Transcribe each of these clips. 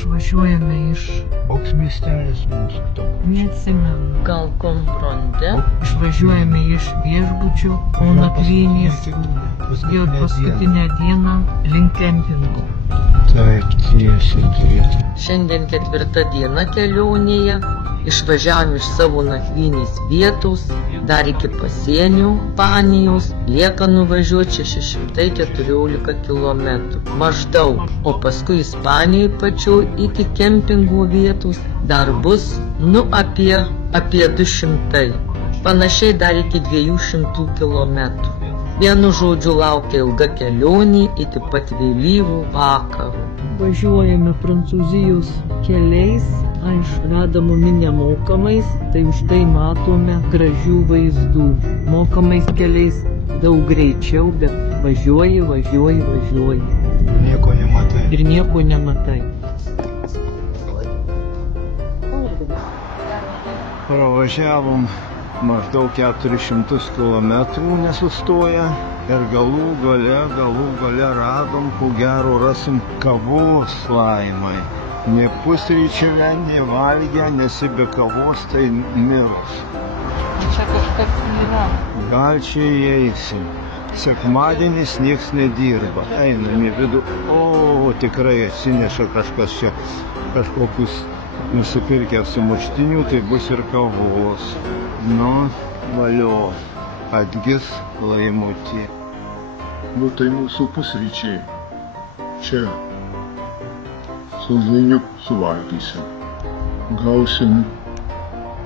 Išvažiuojame iš... Koks miestelis mūsų toks? Neatsimenu. Gal Konfronte? Išvažiuojame iš viešbučių, o nakvynės jau paskutinę dieną link kempingo. Taip, tiesiai. Šiandien 4. diena kelionėje. Išvažiavom iš savo nakvynės vietos, dar iki pasienio Ispanijos, lieka nuvažiuoti 614 km maždaug, o paskui Ispanijoje pačioj iki kempingo vietos dar bus, apie 200, panašiai dar iki 200 km. Vienu žodžiu laukia ilga kelionė iki pat vėlyvų vakarų. Važiuojame Prancūzijos keliais, radom nemokamais, tai už tai matome gražių vaizdų. Mokamais keliais daug greičiau, bet važiuoji. Nieko nematai. Ir nieko nematai. Pravažiavom maždaug 400 km nesustoję ir galų gale radom, ko gero rasim kavos Laimai. Ne pusryčiavę, ne valgę, nesi be kavos, tai mirs. Čia kažkas yra. Gal čia įeisim. Sekmadienis nieks nedirba. Einam į vidų. O, tikrai atsineša kažkas čia, kažkokius nusipirkę sumuštinių, tai bus ir kavos. Nu, valio, atgis laimutį. Nu, tai mūsų pusryčiai. Čia saldainių suvalgysim. Gausim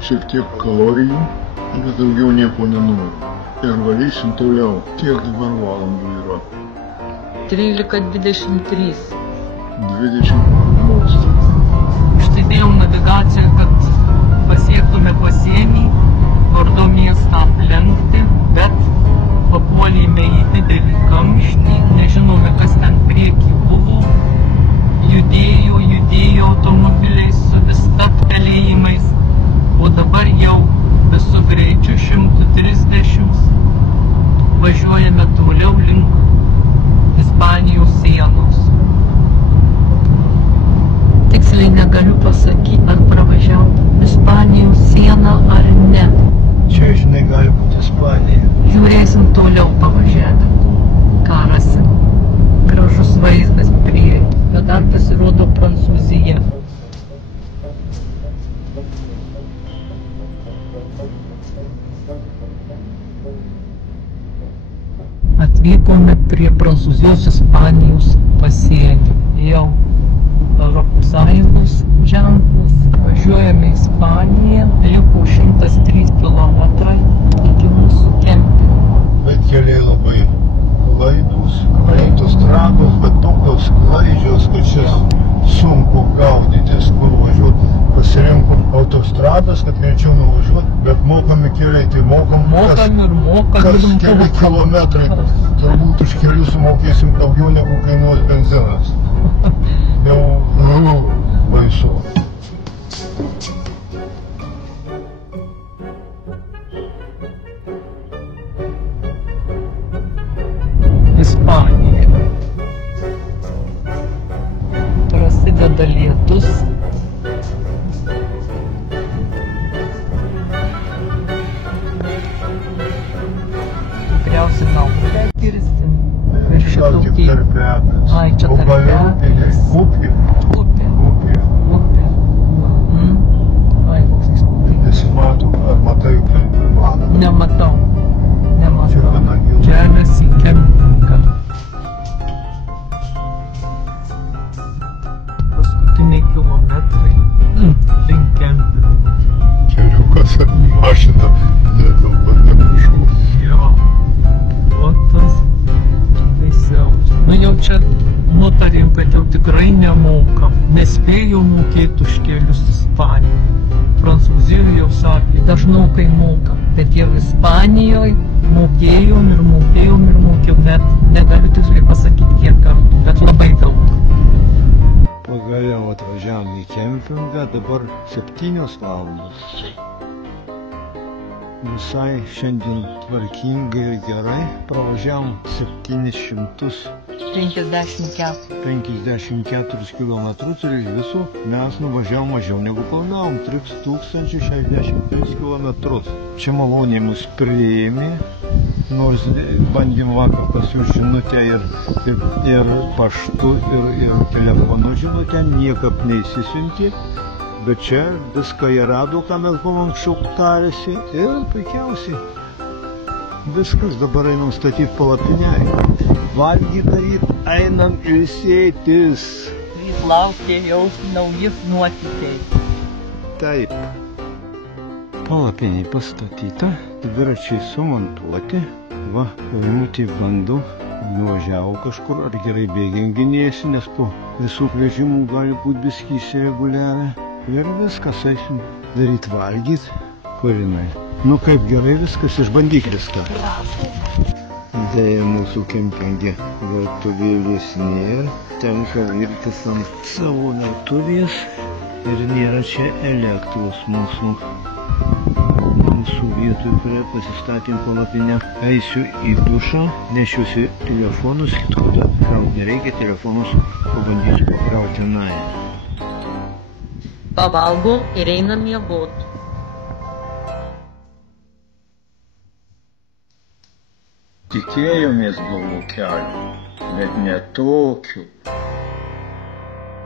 šiek tiek kalorijų, bet daugiau nieko nenoriu. Ir valysim toliau. Kiek dabar valandų yra? 13:23. 20 mostų. Užsidėjau navigaciją, kad pasiektume pasienį, Bordo miestą aplenkti, bet papuolėme į didelį kamštį, nežinome, kas ten priekį buvo. Judėjo automobiliais su vis stabtelėjimais, o dabar jau visu greičiu 130 važiuojame toliau link Ispanijos sienos. Tiksliai negaliu pasakyti, ar pravažiavau Ispanijos sieną ar ne. Čia, žinai, gali būti Ispanija. Žiūrėsim toliau pavažiavę. Ką rasim? Gražus vaizdas prieki, bet dar pasirodo Prancūzija. Atvykome prie Prancūzijos Ispanijos pasienio. Jau Europos Sąjungos ženklas. Važiuojame į Ispaniją, liko 103 km iki mūsų kempingo. Bet keliai labai klaidūs, autostrados, bet tokios klaidžios, kad čia sunku gaudytis, kur važiuoti. Pasirinkom autostradas, kad greičiau nuvažiuoti, bet mokami keliai, tai mokam kas keli kilometrai. Turbūt už kelių sumokėsim daugiau negu kainuos benzinas. Jau baisu. Ispanija. Prasideda lietus. Tikriausiai naują kirsim. Ir šitokį... Ai, čia tarpeklis. Upė. Ai, koks įspūdingas. Nesimato, ar matai, kaip Nematau. Kelias į kempingą. Paskutiniai kilometrai link kempingo. Keliukas mašina nedaug neprašau. Jo. O tas baisiausia. Nu jau čia nutarėm, kad jau tikrai nemokam. Nespėjau mokėti už kelius Ispanijoje. Prancūzijoje jau sakė, dažnokai mokam. Bet jau Ispanijoje mokėjom, net negaliu tiksliai pasakyti kiek kartų, bet labai daug. Pagaliau atvažiavom į kempingą, dabar 7 valandos. Visai šiandien tvarkingai ir gerai, pravažiavom 700 54. 54 km ir iš viso mes nuvažiavom mažiau negu planavom, 3063 km. Čia maloniai mus priėmė, nors bandėm vakar pasiųsti žinutę ir paštu, ir telefonu žinutę, niekaip neįsisiuntė, bet čia viską jie rado, ką mes buvom anksčiau tarėsi, ir puikiausiai. Viskas, dabar einam statyti palapinę. Valgyt daryt, einam ilsėtis. Jis laukia jau nauji nuotykiai. Taip. Palapinė pastatyta, dviračiai sumontuoti. Va, Laimutė bando, nuvažiavo kažkur, ar gerai bėgianginėsi, nes po visų vežimų gali būti biskį įsireguliavę. Ir viskas, eisim daryt valgyt. Kur jinai? Nu kaip gerai viskas, išbandyk viską. Deja, mūsų kempinge virtuvėlės nėra, tenka virtis ant savo virtuvės ir nėra čia elektros mūsų vietoj, kurie pasistatėm palapinę. Eisiu į dušą, nešiuosi telefonus, kitkodą kraut nereikia, telefonus pabandysiu pakrauti tenai. Pavalgom ir einam miegot. Tikėjomės blogo kelio, bet ne tokiu.